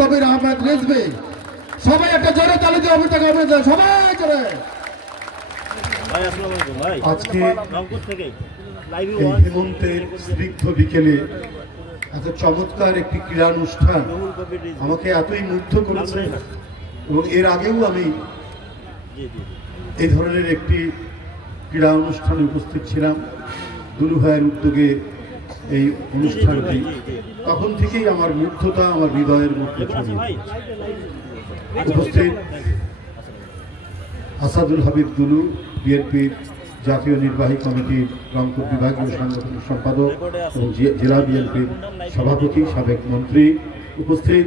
কবির আহমেদ রিজভী। সবাই একটা জোরে তালি দিয়ে অভিযোগ অভিযোগ সবাই জোরে। আজকে হেমন্তের স্নিগ্ধ বিকেলে এত চমৎকার একটি ক্রীড়ানুষ্ঠান আমাকে এতই মুগ্ধ করেছে এবং এর আগেও আমি এই ধরনের একটি ক্রীড়া অনুষ্ঠানে উপস্থিত ছিলাম। দুলু ভাইয়ের উদ্যোগে এই অনুষ্ঠানটি, তখন থেকেই আমার মুগ্ধতা আমার হৃদয়ের মধ্যে ছড়িয়ে উপস্থিত আসাদুল হাবিব দুলু, বিএনপির জাতীয় নির্বাহী কমিটির রংপুর বিভাগীয় সাংগঠনিক সম্পাদক এবং জেলা বিএনপির সভাপতি, সাবেক মন্ত্রী, উপস্থিত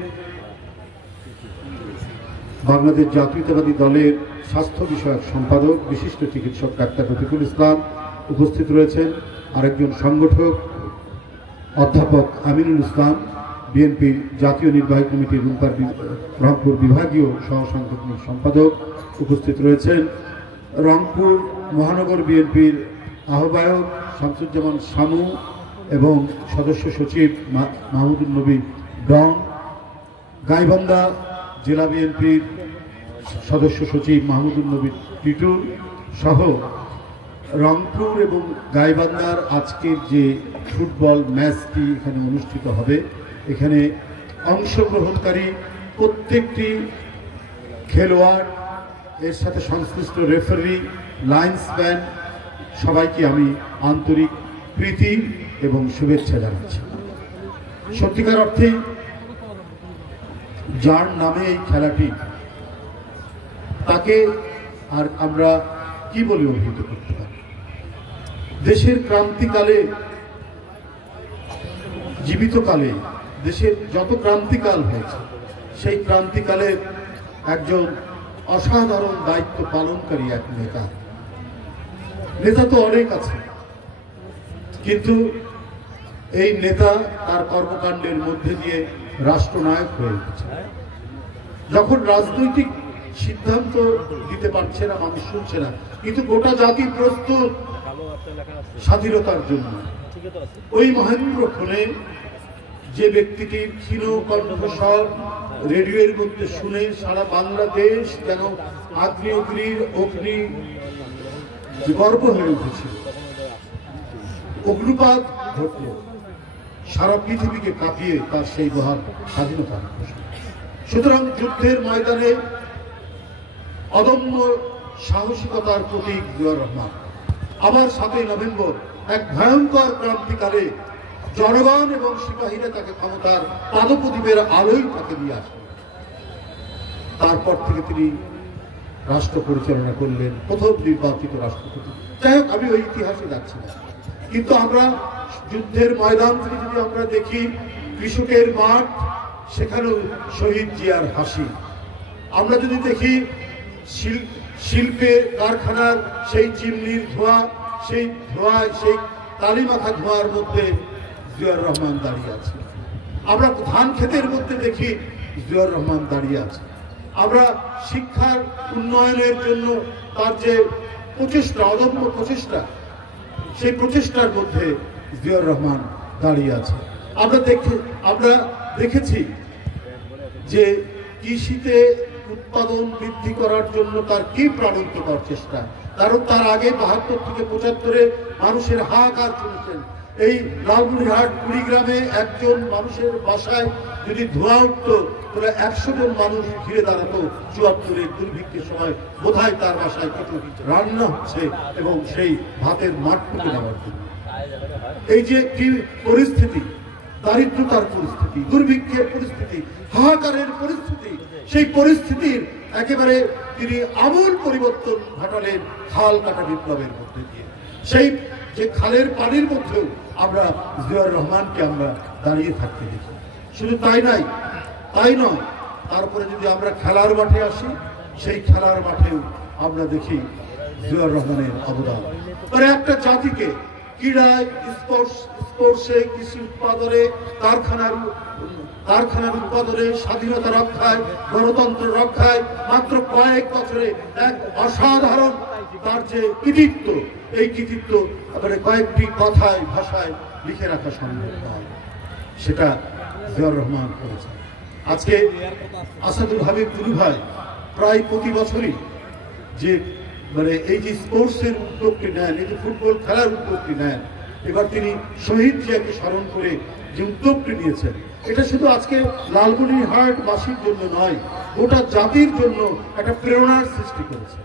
বাংলাদেশ জাতীয়তাবাদী দলের স্বাস্থ্য বিষয়ক সম্পাদক বিশিষ্ট চিকিৎসক ডাক্তার রফিকুল ইসলাম, উপস্থিত রয়েছেন আরেকজন সংগঠক অধ্যাপক আমিনুল ইসলাম, বিএনপির জাতীয় নির্বাহী কমিটির রংপুর বিভাগীয় সহ সাংগঠনিক সম্পাদক, উপস্থিত রয়েছেন রংপুর মহানগর বিএনপির আহ্বায়ক শামসুজ্জামান শামু এবং সদস্য সচিব মাহমুদুল নবী ডন, গাইবান্ধা জেলা বিএনপির সদস্য সচিব মাহমুদুল নবী টিটু সহ রংপুর এবং গাইবান্ধার আজকের যে ফুটবল ম্যাচটি এখানে অনুষ্ঠিত হবে, এখানে অংশগ্রহণকারী প্রত্যেকটি খেলোয়াড়, এর সাথে সংশ্লিষ্ট রেফারি, লাইন্সম্যান সবাইকে আমি আন্তরিক প্রীতি এবং শুভেচ্ছা জানাচ্ছি। সত্যিকার অর্থে যার নামে এই খেলাটি, তাকে আর আমরা কি বলে অভিহিত করতে পারি? দেশের ক্রান্তিকালে, জীবিতকালে দেশের যত ক্রান্তিকাল হয়েছে, সেই ক্রান্তিকালে একজন অসাধারণ দায়িত্ব পালনকারী এক নেতা। নেতা তো অনেক আছে, কিন্তু এই নেতা তার কর্মকাণ্ডের মধ্যে দিয়ে রাষ্ট্রনায়ক হয়ে উঠেছে। যখন রাজনৈতিক সিদ্ধান্ত দিতে পারছে না, মানুষ শুনছে না, কিন্তু গোটা জাতি প্রস্তুত স্বাধীনতার জন্য। ওই মহেন্দ্রক্ষণে যে ব্যক্তিটি ক্ষীণ কণ্ঠস্বর রেডিওর মধ্যে শুনে সারা বাংলাদেশ যেন আগ্নেয়গিরির অগ্নি গর্ব হয়ে উঠেছিল, অগ্নুপাত ঘটল, সারা পৃথিবীকে কাঁপিয়ে তার সেই মহান স্বাধীনতা। সুতরাং যুদ্ধের ময়দানে অদম্য সাহসিকতার প্রতীক জিয়াউর রহমান। আবার 7ই নভেম্বর এক ভয়ঙ্কর ক্রান্তিকালে জনগণ এবং সিপাহীরা তাকে ক্ষমতার পাদপ্রদীপের আলোয় তাকে দিয়ে আসেন। তারপর থেকে তিনি রাষ্ট্র পরিচালনা করলেন, প্রথম নির্বাচিত রাষ্ট্রপতি। যাই হোক, আমি ওই ইতিহাসে যাচ্ছি না, কিন্তু আমরা যুদ্ধের ময়দান থেকে যদি আমরা দেখি কৃষকের মাঠ, সেখানেও শহীদ জিয়ার হাসি। আমরা যদি দেখি শিল্পে কারখানার সেই চিমনির ধোঁয়া, সেই ধোঁয়ায়, সেই কালিমাখা ধোঁয়ার মধ্যে জিয়াউর রহমান দাঁড়িয়ে আছে। আমরা ধান ক্ষেতের মধ্যে দেখি জিয়াউর রহমান দাঁড়িয়ে আছে। আমরা শিক্ষার উন্নয়নের জন্য তার যে প্রচেষ্টা, অদম্য প্রচেষ্টা, সেই প্রচেষ্টার মধ্যে জিয়াউর রহমান দাঁড়িয়ে আছে। আমরা দেখেছি যে কৃষিতে উৎপাদন বৃদ্ধি করার জন্য তার কি প্রাণান্তকর চেষ্টা। কারণ তার আগে 72 থেকে 75-এ মানুষের হাহাকার শুনেছেন। এই লালমনিরহাট কুড়িগ্রামে একজন মানুষের বাসায় যদি ধোঁয়া উঠত, তাহলে 100 জন মানুষ ঘিরে দাঁড়াতো। 74-এর দুর্ভিক্ষের সময় বোধহয় তার বাসায় কিছু রান্না হচ্ছে এবং সেই ভাতের মাঠটুকু নেওয়ার জন্য। এই যে একটি পরিস্থিতি, দারিদ্রতার পরিস্থিতি, দুর্ভিক্ষের পরিস্থিতি, হাহাকারের পরিস্থিতি, সেই পরিস্থিতির একেবারে তিনি আমূল পরিবর্তন ঘটালেন খাল কাটা বিপ্লবের মধ্যে দিয়ে। সেই যে খালের পানির মধ্যেও আমরা জিয়াউর রহমানকে আমরা দাঁড়িয়ে থাকতে দেখি। শুধু তাই নয়, তারপরে যদি আমরা খেলার মাঠে আসি, সেই খেলার মাঠেও আমরা দেখি জিয়াউর রহমানের অবদান। মানে একটা জাতিকে ক্রীড়ায়, স্পোর্টসে, কৃষি উৎপাদনে, কারখানার উৎপাদনে, স্বাধীনতা রক্ষায়, গণতন্ত্র রক্ষায় মাত্র কয়েক বছরে এক অসাধারণ তার যে কৃতিত্ব, এই কৃতিত্ব এবারে কয়েকটি কথায়, ভাষায় লিখে রাখা সম্ভব নয়। সেটা জিয়াউর রহমান করেছেন। আজকে আসাদুল হাবিব দুলু ভাই প্রায় প্রতি বছরই যে মানে এই যে স্পোর্টসের উদ্যোগটি নেন, এই যে ফুটবল খেলার উদ্যোগটি নেন, এবার তিনি শহীদ জিয়াকে স্মরণ করে যে উদ্যোগটি নিয়েছেন, এটা শুধু আজকে লালমনিরহাট বাসীর জন্য নয়, গোটা জাতির জন্য একটা প্রেরণার সৃষ্টি করেছে,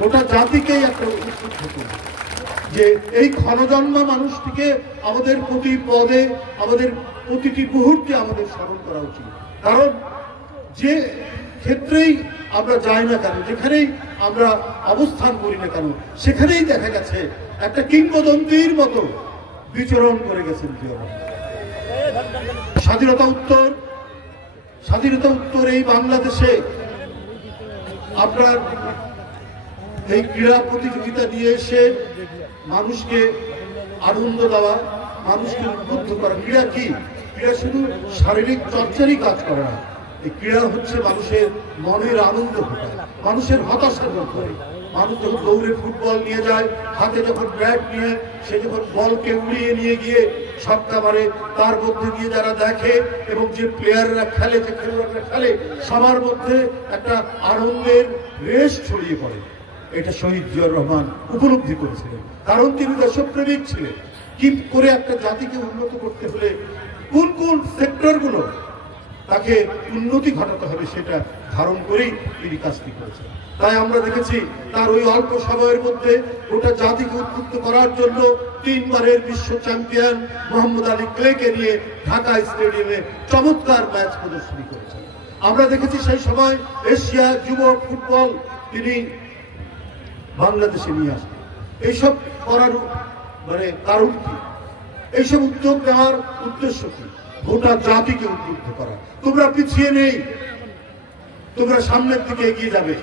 গোটা জাতিকেই একটা উদ্বুদ্ধ করেছে যে এই ক্ষণজন্মা মানুষটিকে আমাদের প্রতি পদে, আমাদের প্রতিটি মুহূর্তে আমাদের স্মরণ করা উচিত। কারণ যে ক্ষেত্রেই আমরা যাই না কেন, যেখানেই আমরা অবস্থান করি না কেন, সেখানেই দেখা গেছে একটা কিংবদন্তির মতো বিচরণ করে গেছেন জিয়া রহমান। স্বাধীনতা উত্তর এই বাংলাদেশে আপনার এই ক্রীড়া প্রতিযোগিতা নিয়ে এসে মানুষকে আনন্দ দেওয়া, মানুষকে উদ্বুদ্ধ করা। ক্রীড়া কি? ক্রীড়া শুধু শারীরিক চর্চারই কাজ করে না, এই ক্রীড়া হচ্ছে মানুষের মনের আনন্দ ঘটায়, মানুষের হতাশা দূর করে। মানুষ যখন দৌড়ে ফুটবল নিয়ে যায়, হাতে যখন ব্যাট নিয়ে সে যখন বলকে উড়িয়ে নিয়ে গিয়ে ছক্কা মারে, তার মধ্যে দিয়ে যারা দেখে এবং যে প্লেয়াররা খেলে, যে খেলোয়াড়রা খেলে, সবার মধ্যে একটা আনন্দের রেশ ছড়িয়ে পড়ে। এটা শহীদ জিয়াউর রহমান উপলব্ধি করেছিলেন, কারণ তিনি দেশপ্রেমিক ছিলেন। কি করে একটা জাতিকে উন্নত করতে হলে কোন কোন সেক্টরগুলো তাকে উন্নতি ঘটাতে হবে সেটা ধারণ করেই তিনি কাজটি করেছেন। তাই আমরা দেখেছি তার ওই অল্প সময়ের মধ্যে গোটা জাতিকে উদ্বুদ্ধ করার জন্য 3 বারের বিশ্ব চ্যাম্পিয়ন মোহাম্মদ আলী ক্লেকে নিয়ে ঢাকা স্টেডিয়ামে চমৎকার ম্যাচ প্রদর্শনী করেছেন। আমরা দেখেছি সেই সময় এশিয়া যুব ফুটবল তিনি বাংলাদেশে নিয়ে আসেন। এইসব করার মানে কারণ কি? এইসব উদ্যোগ নেওয়ার উদ্দেশ্য কি? গোটা জাতিকে উদ্বুদ্ধ করা। তোমরা পিছিয়ে নেই, তোমরা সামনের দিকে এগিয়ে যাবে।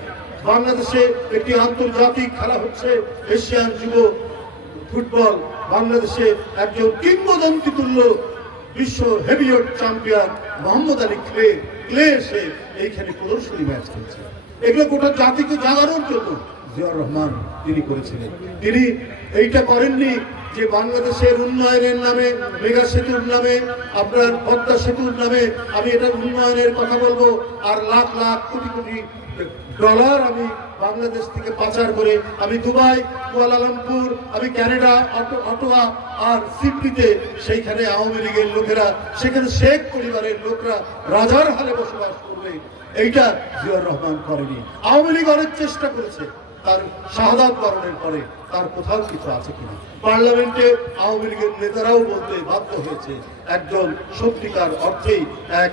বাংলাদেশে একটি আন্তর্জাতিক খেলা হচ্ছে এশিয়ান যুব ফুটবল। বাংলাদেশে একজন কিংবদন্তি তুল্য বিশ্ব heavyweight champion Mohammad Ali clay এসে এইখানে প্রদর্শনী ম্যাচ খেলছে। এগুলো গোটা জাতিকে জাগানোর জন্য জিয়াউর রহমান তিনি করেছিলেন। তিনি এইটা করেননি যে বাংলাদেশের উন্নয়নের নামে, মেগা সেতুর নামে, আপনার পদ্মা সেতুর নামে আমি এটা উন্নয়নের কথা বলবো, আর লাখ লাখ কোটি কোটি ডলার আমি বাংলাদেশ থেকে পাচার করে আমি দুবাই, কুয়ালালামপুর, আমি ক্যানাডা, অটোয়া আর সিডনিতে সেইখানে আওয়ামী লীগের লোকেরা, সেখানে শেখ পরিবারের লোকরা রাজার হালে বসবাস করবে, এইটা জিয়াউর রহমান করেনি। আওয়ামী লীগ অনেক চেষ্টা করেছে, তার শাহাদাত বরণের পরে তার কোথাও কিছু আছে কিনা। পার্লামেন্টে আওয়ামী লীগের নেতারাও বলতে বাধ্য হয়েছে একজন সত্যিকার অর্থেই এক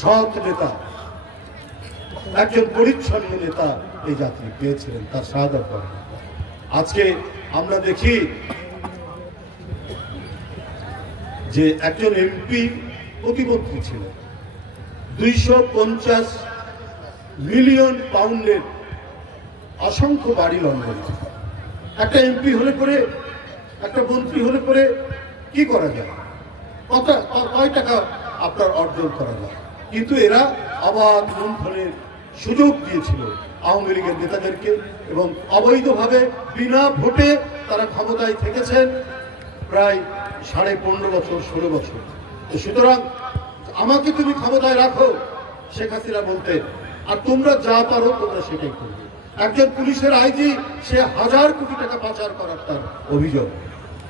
সৎ নেতা, একজন পরিচ্ছন্ন নেতা এই জাতি পেয়েছিলেন তার শাহাদাত বরণ। আজকে আমরা দেখি যে একজন এমপি প্রতিমন্ত্রী ছিলেন, 250 মিলিয়ন পাউন্ডের অসংখ্য বাড়ি লন্ডনে। একটা এমপি হলে পরে, একটা মন্ত্রী হলে পরে কি করা যায়? কয় টাকা আপনার অর্জন করা যায়? কিন্তু এরা অবাধ লুণ্ঠনের সুযোগ দিয়েছিল আওয়ামী লীগের নেতাদেরকে এবং অবৈধভাবে বিনা ভোটে তারা ক্ষমতায় থেকেছেন প্রায় 15.5 বছর, 16 বছর। তো সুতরাং আমাকে তুমি ক্ষমতায় রাখো, শেখ হাসিনা বলতেন, আর তোমরা যা পারো তোমরা সেটাই করবে। একজন পুলিশের আইজি, সে 1000 কোটি টাকা পাচার করার তার অভিযোগ।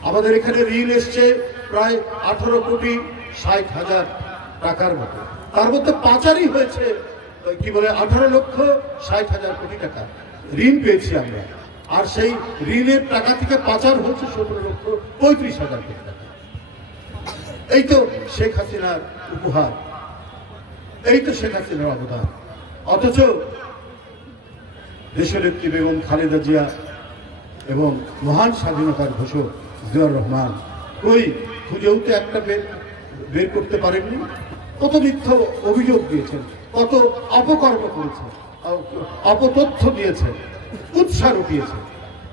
আমাদের এখানে ঋণ এসছে প্রায় 18,60,000 টাকার মতো, তার মধ্যে পাচারই হয়েছে কি বলে 18,60,000 কোটি টাকা ঋণ পেয়েছি আমরা, আর সেই ঋণের টাকা থেকে পাচার হচ্ছে 17,35,000 কোটি টাকা। এই তো শেখ হাসিনার উপহার, এই তো শেখ হাসিনার অবদান। অথচ দেশনেত্রী বেগম খালেদা জিয়া এবং মহান স্বাধীনতার ঘোষক জিয়াউর রহমান কই খুঁজেও তো একটা বের করতে পারেননি। কত মিথ্যা অভিযোগ দিয়েছেন, কত অপকর্ম করেছেন, অপতথ্য দিয়েছেন, কুৎসা রটিয়েছেন।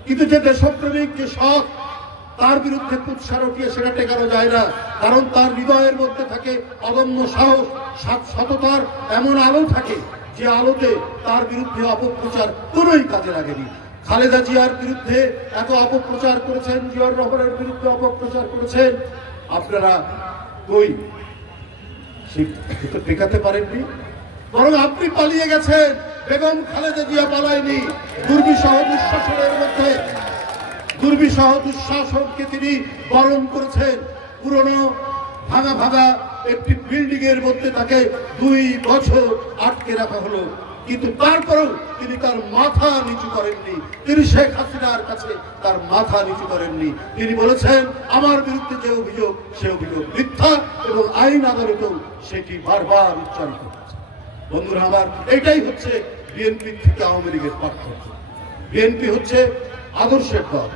কিন্তু যে দেশপ্রেমিক, যে সৎ, তার বিরুদ্ধে কুৎসা রটিয়ে সেটা টেকানো যায় না, কারণ তার হৃদয়ের মধ্যে থাকে অদম্য সাহস, সততার এমন আলো থাকে যে আলোতে তার বিরুদ্ধে অপপ্রচার কোনোই কাজে লাগেনি। খালেদা জিয়ার বিরুদ্ধে এত অপপ্রচার করেছেন, জিয়াউর রহমানের বিরুদ্ধে অপপ্রচার করেছেন, আপনারা কই টেকাতে পারেননি, বরং আপনি পালিয়ে গেছেন। বেগম খালেদা জিয়া পালায়নি। দুর্বিষহ দুঃশাসনের মধ্যে দুর্বিষহ দুঃশাসনকে তিনি বরণ করেছেন। পুরনো ভাঙা ভাঙা একটি বিল্ডিং এর মধ্যে তাকে 2 বছর আটকে রাখা হলো, কিন্তু তারপরেও তিনি তার মাথা নিচু করেননি। তিনি শেখ হাসিনার কাছে তার মাথা নিচু করেননি। তিনি বলেছেন, আমার বিরুদ্ধে যে অভিযোগ সে অভিযোগ মিথ্যা, এবং আইন আদালতেও সেটি বারবার উচ্চারিত হচ্ছে। বন্ধুরা আমার, এটাই হচ্ছে বিএনপি থেকে আওয়ামী লীগের পার্থক্য। বিএনপি হচ্ছে আদর্শের দল,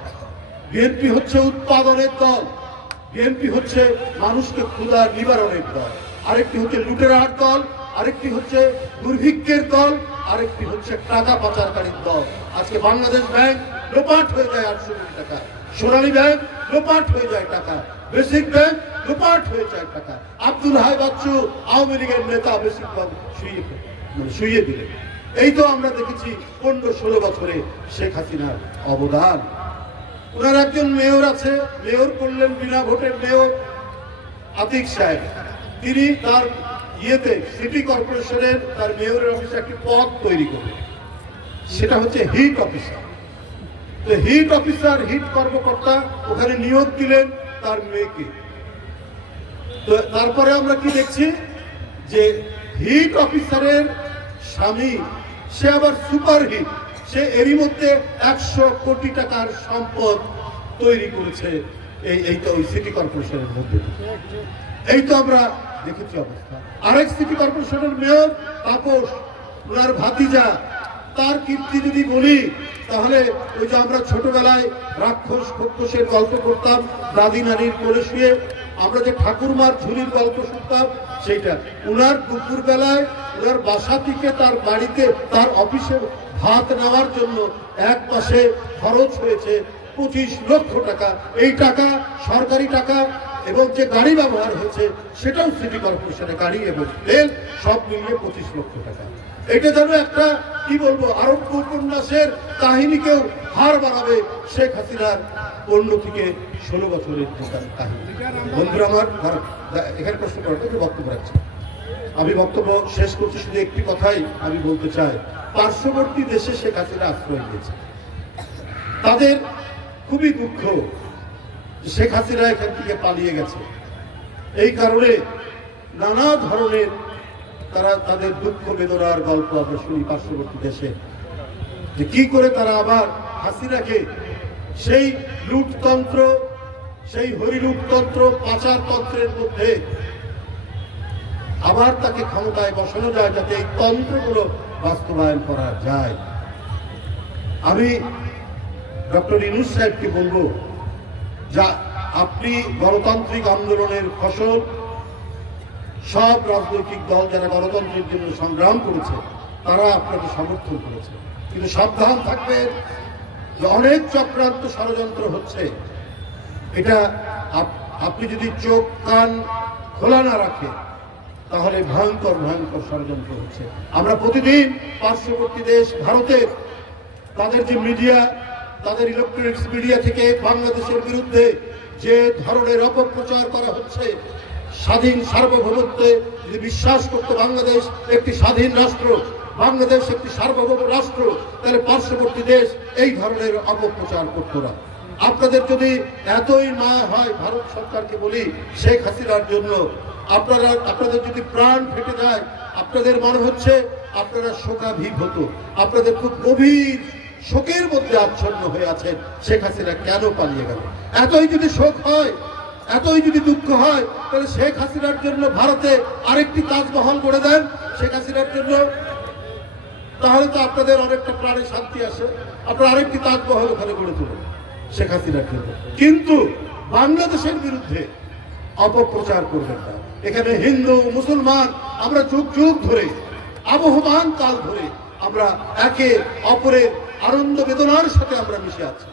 বিএনপি হচ্ছে উৎপাদনের দল, বিএনপি হচ্ছে মানুষকে ক্ষুধা নিবারণের দল। আরেকটি হচ্ছে লুটেরার দল, আরেকটি হচ্ছে দুর্ভিক্ষের দল, আরেকটি হচ্ছে টাকা পাচারকারীর দল। আজকে বাংলাদেশ ব্যাংক লোপাট হয়ে যায় 800 কোটি টাকা, সোনালী ব্যাংক লোপাট হয়ে যায় টাকা, বেসিক ব্যাংক লোপাট হয়ে যায় টাকা। আব্দুল হাই বাচ্চু আওয়ামী লীগের নেতা বেসিক ব্যাংক শুইয়ে দিলেন। এই তো আমরা দেখেছি 15-16 বছরে শেখ হাসিনার অবদান। ওনার একজন মেয়র আছে, মেয়র করলেন বিনা ভোটের মেয়র আতিক সাহেব। তিনি তার সিটি কর্পোরেশনের তার মেয়রের অফিসে একটি পদ তৈরি করলেন, সেটা হচ্ছে হিট অফিসার। তো হিট অফিসার, হিট কর্মকর্তা ওখানে নিয়োগ দিলেন তার মেয়েকে। তো তারপরে আমরা কি দেখছি যে হিট অফিসারের স্বামী সে আবার সুপার হিট, সে এরই মধ্যে 100 কোটি টাকার সম্পদ তৈরি করেছে এই তো ওই সিটি কর্পোরেশনের মধ্যে। এই তো আমরা দেখেছি অবস্থা। আরেক সিটি কর্পোরেশনের মেয়র তাপস, ওনার ভাতিজা, তার কীর্তি যদি বলি তাহলে ওই যে আমরা ছোটবেলায় রাক্ষস খক্ষসের গল্প করতাম দাদি নানির কোলে শুয়ে, আমরা যে ঠাকুরমার ঝুলির গল্প শুনতাম সেইটা। উনার দুপুর বেলায় ওনার বাসা থেকে তার বাড়িতে তার অফিসে ভাত নেওয়ার জন্য এক মাসে খরচ হয়েছে 25 লক্ষ টাকা। এই টাকা সরকারি টাকা, এবং যে গাড়ি ব্যবহার হয়েছে সেটাও সিটি কর্পোরেশনের গাড়ি এবং তেল সব মিলিয়ে 25 লক্ষ টাকা। এটা যেন একটা কি বলবো আরব্য উপন্যাসের কাহিনীকেও হার বাড়াবে শেখ হাসিনার 15 থেকে 16 বছরের কাহিনী। বন্ধুরা আমার, এখানে প্রশ্ন করার বক্তব্য রাখছি। আমি বক্তব্য শেষ করছি, শুধু একটি কথাই আমি বলতে চাই। পার্শ্ববর্তী দেশে শেখ হাসিনা আশ্রয় নিয়েছে, তাদের খুবই দুঃখ শেখ হাসিনা এখান থেকে পালিয়ে গেছে। এই কারণে নানা ধরনের তারা তাদের দুঃখ বেদনার গল্প আমরা শুনি পার্শ্ববর্তী দেশে, যে কি করে তারা আবার হাসিনাকে সেই লুটতন্ত্র, সেই হরিলুটতন্ত্র, পাচারতন্ত্রের মধ্যে আবার তাকে ক্ষমতায় বসানো যায়, যাতে এই তন্ত্রগুলো বাস্তবায়ন করা যায়। আমি ডক্টর ইউনূস সাহেবকে বলবো, যা আপনি গণতান্ত্রিক আন্দোলনের ফসল, সব রাজনৈতিক দল যারা গণতন্ত্রের জন্য সংগ্রাম করেছে তারা আপনাকে সমর্থন করেছে, কিন্তু সাবধান থাকবেন যে অনেক চক্রান্ত ষড়যন্ত্র হচ্ছে। এটা আপনি যদি চোখ কান খোলা না রাখেন তাহলে ভয়ঙ্কর ভয়ঙ্কর ষড়যন্ত্র হচ্ছে। আমরা প্রতিদিন পার্শ্ববর্তী দেশ ভারতের তাদের যে মিডিয়া, তাদের ইলেকট্রনিক্স মিডিয়া থেকে বাংলাদেশের বিরুদ্ধে যে ধরনের অপপ্রচার করা হচ্ছে, স্বাধীন সার্বভৌমত্বে যদি বিশ্বাস করতে বাংলাদেশ একটি স্বাধীন রাষ্ট্র, বাংলাদেশ একটি সার্বভৌম রাষ্ট্র, তাহলে পার্শ্ববর্তী দেশ এই ধরনের অপপ্রচার করত না। আপনাদের যদি এতই মায়া হয়, ভারত সরকারকে বলি শেখ হাসিনার জন্য, আপনাদের যদি প্রাণ ফেটে যায়, আপনাদের মনে হচ্ছে আপনারা শোকাভিভ হতো, আপনাদের খুব গভীর শোকের মধ্যে আচ্ছন্ন হয়ে আছেন শেখ হাসিনা কেন পালিয়ে গেল। এতই যদি শোক হয়, এতই যদি দুঃখ হয়, তাহলে শেখ হাসিনার জন্য ভারতে আরেকটি তাজমহল করে দেন শেখ হাসিনার জন্য, তাহলে তো আপনাদের অনেকটা প্রাণে শান্তি আসে। আপনারা আরেকটি তাজমহল ওখানে গড়ে তুলুন শেখ হাসিনার জন্য, কিন্তু বাংলাদেশের বিরুদ্ধে অপপ্রচার করবেন না। এখানে হিন্দু মুসলমান আমরা যুগ যুগ ধরে, আবহমান কাল ধরে আমরা একে অপরের আনন্দ বেদনার সাথে আমরা মিশে আছি।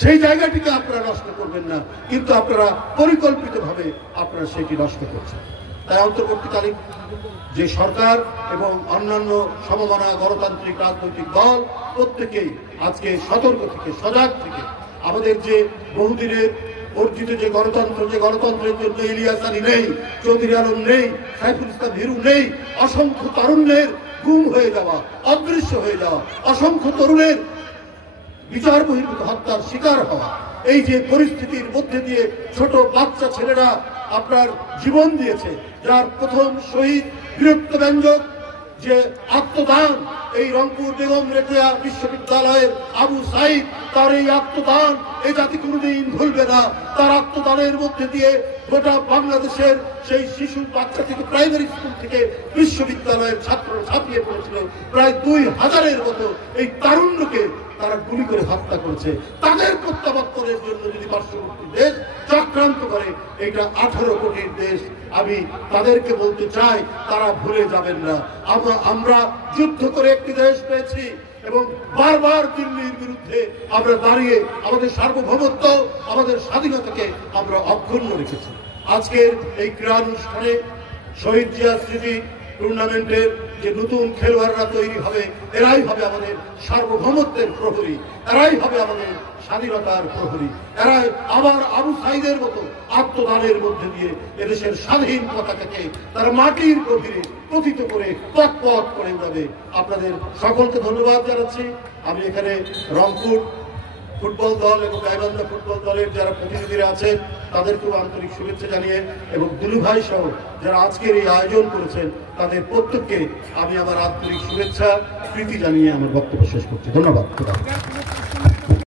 সেই জায়গাটিকে আপনারা নষ্ট করবেন না, কিন্তু আপনারা পরিকল্পিতভাবে আপনারা সেটি নষ্ট করছেন। তাই অন্তর্বর্তীকালীন যে সরকার এবং অন্যান্য সমমনা গণতান্ত্রিক রাজনৈতিক দল প্রত্যেকেই আজকে সতর্ক থেকে, সজাগ থেকে, আমাদের যে বহুদিনের অর্জিত যে গণতন্ত্রের জন্য ইলিয়াস আলী নেই, চৌধুরী আলম নেই, সাইফুল ইসলাম হিরু নেই, অসংখ্য তরুণের গুম হয়ে যাওয়া, অদৃশ্য হয়ে যাওয়া, অসংখ্য তরুণের বিচার বহির্ভূত হত্যার শিকার হওয়া, এই যে পরিস্থিতির মধ্যে দিয়ে ছোট বাচ্চা ছেলেরা আপনার জীবন দিয়েছে, যার প্রথম শহীদ বীরত্ব ব্যঞ্জক যে আত্মদান, এই রংপুর বেগম রেখিয়া বিশ্ববিদ্যালয়ের আবু সাইদ, তার এই আত্মদান এই জাতি কোনোদিন ভুলবে না। তার আত্মদানের মধ্যে দিয়ে গোটা বাংলাদেশের সেই শিশু বাচ্চা থেকে প্রাইমারি স্কুল থেকে বিশ্ববিদ্যালয়ের ছাত্ররা ঝাঁপিয়ে পড়েছিল, প্রায় 2000-এর মতো এই তারুণ্যকে তারা গুলি করে হত্যা করেছে। তাদের প্রত্যাবর্তনের জন্য যদি পার্শ্ববর্তী দেশ চক্রান্ত করে, এটা 18 কোটির দেশ, আমি তাদেরকে বলতে চাই তারা ভুলে যাবেন না। আমরা যুদ্ধ করে একটি দেশ পেয়েছি এবং বারবার দিল্লির বিরুদ্ধে আমরা দাঁড়িয়ে আমাদের সার্বভৌমত্ব, আমাদের স্বাধীনতাকে আমরা অক্ষুণ্ণ রেখেছি। আজকের এই ক্রীড়ানুষ্ঠানে শহীদ জিয়া স্মৃতি টুর্নামেন্টের যে নতুন খেলোয়াড়রা তৈরি হবে, এরাই হবে আমাদের সার্বভৌমত্বের প্রহরী, এরাই হবে আমাদের স্বাধীনতার প্রহরী, এরাই আবার আবু সাইদের মতো আত্মদানের মধ্যে দিয়ে এদেশের স্বাধীন পতাকাকে তারা মাটির গভীরে প্রথিত করে পথ পথ করে উঠাবে। আপনাদের সকলকে ধন্যবাদ জানাচ্ছি। আমি এখানে রংপুর ফুটবল দল এবং গাইবান্ধা ফুটবল দলের যারা প্রতিনিধিরা আছেন তাদেরকেও আন্তরিক শুভেচ্ছা জানিয়ে এবং দুলু ভাই সহ যারা আজকের এই আয়োজন করেছেন তাদের প্রত্যেককে আমি আমার আন্তরিক শুভেচ্ছা প্রীতি জানিয়ে আমার বক্তব্য শেষ করছি। ধন্যবাদ।